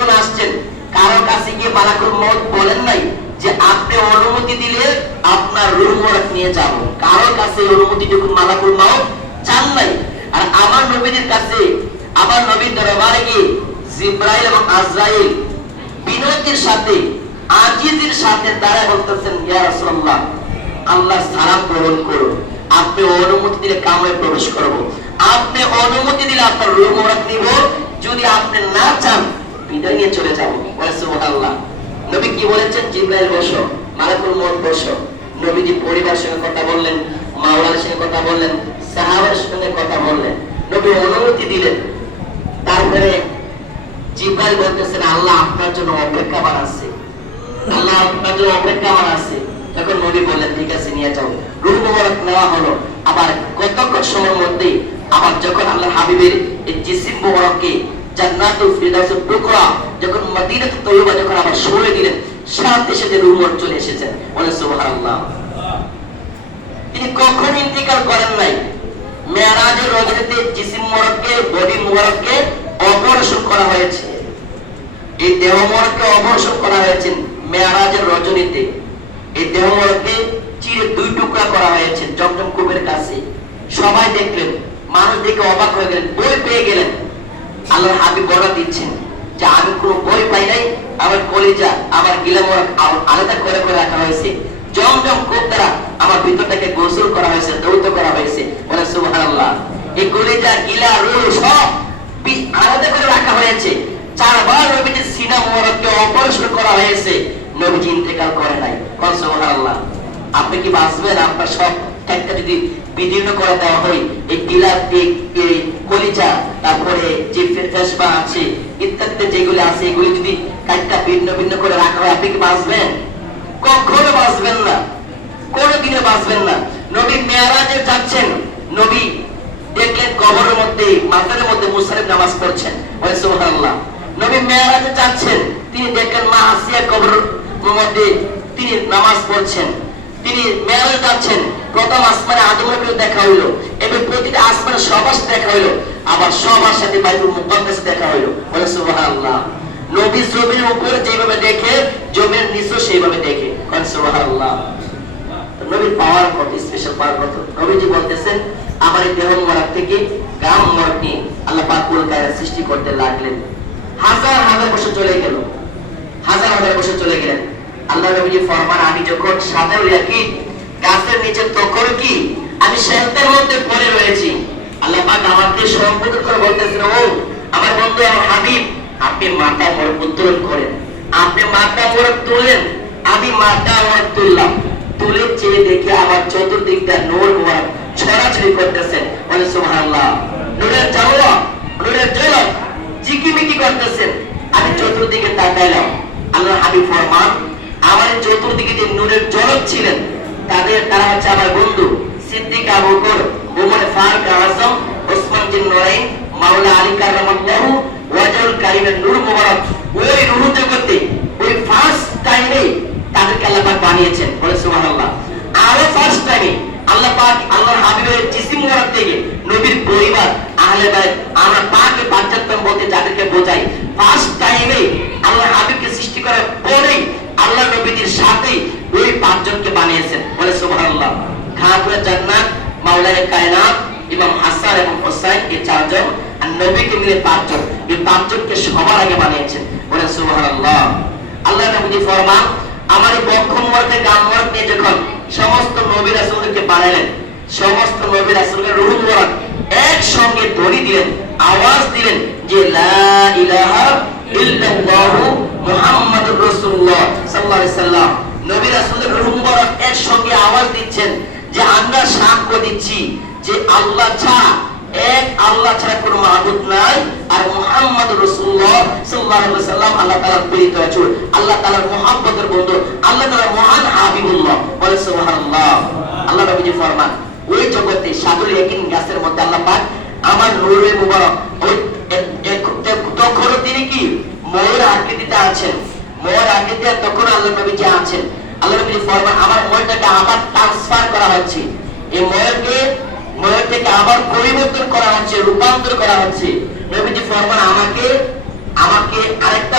যখন আসছেন কারো কাছে গিয়ে মালাকুল মউত বলেন নাই যে আপনি অনুমতি দিলে আপনার রূহ মুবারক নিয়ে যাব। কারো কাছে অনুমতি যখন মালাকুল মউত চান নাই। আর আমার নবীদের কাছে, আমার নবীর দরবারে গিয়ে জিবরাইল এবং আজরাইল বিনতির সাথে, আজিজের সাথে দাঁড়ায় বলতেছেন, ইয়া রাসূলুল্লাহ, আল্লাহ সালাম গ্রহণ করুন, আপনি অনুমতি দিলে কামরায় প্রবেশ করব, আপনি অনুমতি দিলে আপনার রূহ মুবারক নিব, যদি আপনি না চান বিদায় নিয়ে চলে যাব। সুবহানাল্লাহ। নবী কি বলেছেন? জিবরাইল বসো, মালাকুল মউত বসো। নবীজি পরিবারের সঙ্গে কথা বললেন, মাওলার সঙ্গে কথা বললেন, সাহাবার সঙ্গে কথা বললেন, নবী অনুমতি দিলেন। তারপরে জিবরাইল বলতেছেন, আল্লাহ আপনার জন্য অপেক্ষামান আছে, আল্লাহ আপনার জন্য অপেক্ষামান আছে। তখন নবী বললেন, ঠিক আছে নিয়ে যাও। রূহ মুবারক নেওয়া হলো। আবার কতক্ষণ সময়ের মধ্যে আবার যখন আল্লাহ হাবিবের এই জিসিম মুবারককে জান্নাতুল ফিরদাউসের টুকরা যখন মদিনাতুত তয়্যিবা যখন আবার সরিয়ে দিলেন, সাথে সাথে রূহ মুবারক চলে এসেছেন। বলে সুবহানাল্লাহ। তিনি কখন ইন্তিকাল করেন নাই। মেরাজের রজনীতে জিসিম মুবারককে, বডি মুবারককে অপারেশন করা হয়েছে। এই দেহ মুবারককে অপারেশন করা হয়েছে মেরাজের রজনীতে। এই দেহ মুবারককে চিরে দুই টুকরা করা হয়েছে জমজম কূপের কাছে। সবাই দেখলেন, মানুষ দেখে অবাক হয়ে গেলেন, বই পেয়ে গেলেন। আল্লাহর হাবিব বর্ণনা দিচ্ছেন যে আমি কোনো বই পাই নাই, আমার কলিজা, আমার গিলা মুবারক আলাদা করে করে রাখা হয়েছে। জমজম কূপ দ্বারা আমার ভিতরটাকে গোসল করা হয়েছে, দৌত করা হয়েছে। বলে সুবহানাল্লাহ। এই কলিজা, গিলা, রূহ সব আলাদা করে রাখা হয়েছে। 4 বার নবীজির সিনা মুবারককে অপারেশন করা হয়েছে। নবীজি ইন্তেকাল করে নাই। বলে সুবহানাল্লাহ। আপনি কি বাঁচবেন? আপনার সব একটা যদি বিদীর্ণ করে দেওয়া হয়, এই গিলা, এই কলিজা, তারপরে যে ফেসবা আছে ইত্যাদি যেগুলো আছে, এগুলি যদি একটা ভিন্ন ভিন্ন করে রাখা হয়, আপনি কি বাঁচবেন? কখনো বাঁচবেন না, কোনদিনও বাঁচবেন না। নবী মেরাজে যাচ্ছেন, নবী দেখলেন কবরের মধ্যে, মাজারের মধ্যে মুসারিফ নামাজ পড়ছেন। বলে সুবহানাল্লাহ। নবী মেরাজে যাচ্ছেন, তিনি দেখলেন মা আসিয়া কবরের মধ্যে তিনি নামাজ পড়ছেন। তিনি মেরাজে যাচ্ছেন, প্রথম আসমানে আদম নবীর দেখা হইল, এবার প্রতিটা আসমানে সবার সাথে দেখা হইল, আবার সবার সাথে বাইতুল মুকাদ্দাস দেখা হইল। বলে সুবহানাল্লাহ। নবী জমির উপর যেভাবে দেখে, জমির নিচে সেইভাবে দেখে। বলে সুবহানাল্লাহ। নবীর পাওয়ার কত, স্পেশাল পাওয়ার কত। নবীজি বলতেছেন, আমার এই দেহ মুবারক থেকে গাম মুবারক নিয়ে আল্লাহ পাক কুল কায়নাত সৃষ্টি করতে লাগলেন। হাজার হাজার বছর চলে গেল, হাজার হাজার বছর চলে গেলেন। আল্লাহ নবীজি ফরমান, আমি যখন সাদাও রাখি গাছের নিচে, তখন কি আমি শেষের মধ্যে পড়ে রয়েছি। আল্লাহ পাক আমাকে সম্বোধন করে বলতেছেন, ও আমার বন্ধু, আমার হাবিব, আপনি মাথা মোড়ক উত্তোলন করেন, আপনি মাথা মোড়ক তোলেন। আমি মাথা মোড়ক তুললাম, তুলে চেয়ে দেখে আমার চতুর্দিকটা নূর মুবারক ছড়াছড়ি করতেছেন। বলে সুবহানাল্লাহ। নূরের ঝলক, নূরের ঝলক ঝিকিমিকি করতেছেন। আমি চতুর্দিকে তাকাইলাম। আল্লাহ হাবিব ফরমান, আমার চতুর্দিকে যে নূরের ঝলক ছিলেন, তারা হচ্ছে আমার বন্ধু সিদ্দিক, আবু বকর, ওমর ফারুক আযম, ওসমান বিন নুরাইন, মাওলা আলী কাররামাল্লাহু ওয়াজহুল কারীমের নূর মুবারক ওই রূহ জগতে ওই ফার্স্ট টাইমে তাদেরকে আল্লাহ পাক বানিয়েছেন। বলে সুবহানাল্লাহ। আরো ফার্স্ট টাইমে আল্লাহ পাক আল্লাহর হাবিবের জিসিম মুবারক থেকে নবীর পরিবার, আহলে বাইত, আমরা পাকে পাঁচজন বলতে যাদেরকে বোঝাই, ফার্স্ট টাইমে আল্লাহর হাবিবকে সৃষ্টি করার পরেই আল্লাহ নবীজির সাথে ওই 5 জনকে বানিয়েছেন। বলে সুবহানাল্লাহ। খাতুনে জান্নাত, মাওলায়ে কায়নাত, ইমাম হাসান এবং হুসাইন, এই 4 জন, আর নবীকে মিলে 5 জন। এই 5 জনকে সবার আগে বানিয়েছেন। বলে সুবহানাল্লাহ। আল্লাহ নবীজি ফরমান, আমার এই বক্ষ মুবারকে গাম মুবারক নিয়ে যখন সমস্ত নবী রাসূলদেরকে বানালেন, সমস্ত নবী রাসূলের রূহ মুবারক একসঙ্গে ধ্বনি দিলেন, আওয়াজ দিলেন যে লা ইলাহা ইল্লাল্লাহু মুহাম্মাদুর রাসূলুল্লাহ সাল্লাল্লাহু আলাইহি সাল্লাম। নবী রাসূলের রূহ মুবারক একসঙ্গে আওয়াজ দিচ্ছেন যে আমরা সাক্ষ্য দিচ্ছি যে আল্লাহ ছাড়া, এক আল্লাহ ছাড়া কোনো মাবুদ নাই, আর মুহাম্মাদুর রাসূলুল্লাহ সাল্লাল্লাহু আলাইহি সাল্লাম আল্লাহ তাআলার প্রেরিত রাসূল, আল্লাহ তাআলার মুহাব্বতের বন্ধু, আল্লাহ তাআলার মহান হাবিবুল্লাহ। বলে সুবহানাল্লাহ। আল্লাহ নবীজি ফরমান, ওই জগতে সাদুল ইয়াকিন গাছের মধ্যে আল্লাহ পাক আমার নূরে মুবারক, ওই তখন তিনি কি ময়ূর আকৃতিতে আছেন, ময়ূর আকৃতিতে তখন আল্লাহ নবীজি আছেন। আল্লাহ নবীজি ফরমান, আমার ময়ূরটাকে আবার ট্রান্সফার করা হচ্ছে, এই ময়ূর থেকে আবার পরিবর্তন করা হচ্ছে, রূপান্তর করা হচ্ছে। নবীজি ফরমান, আমাকে আরেকটা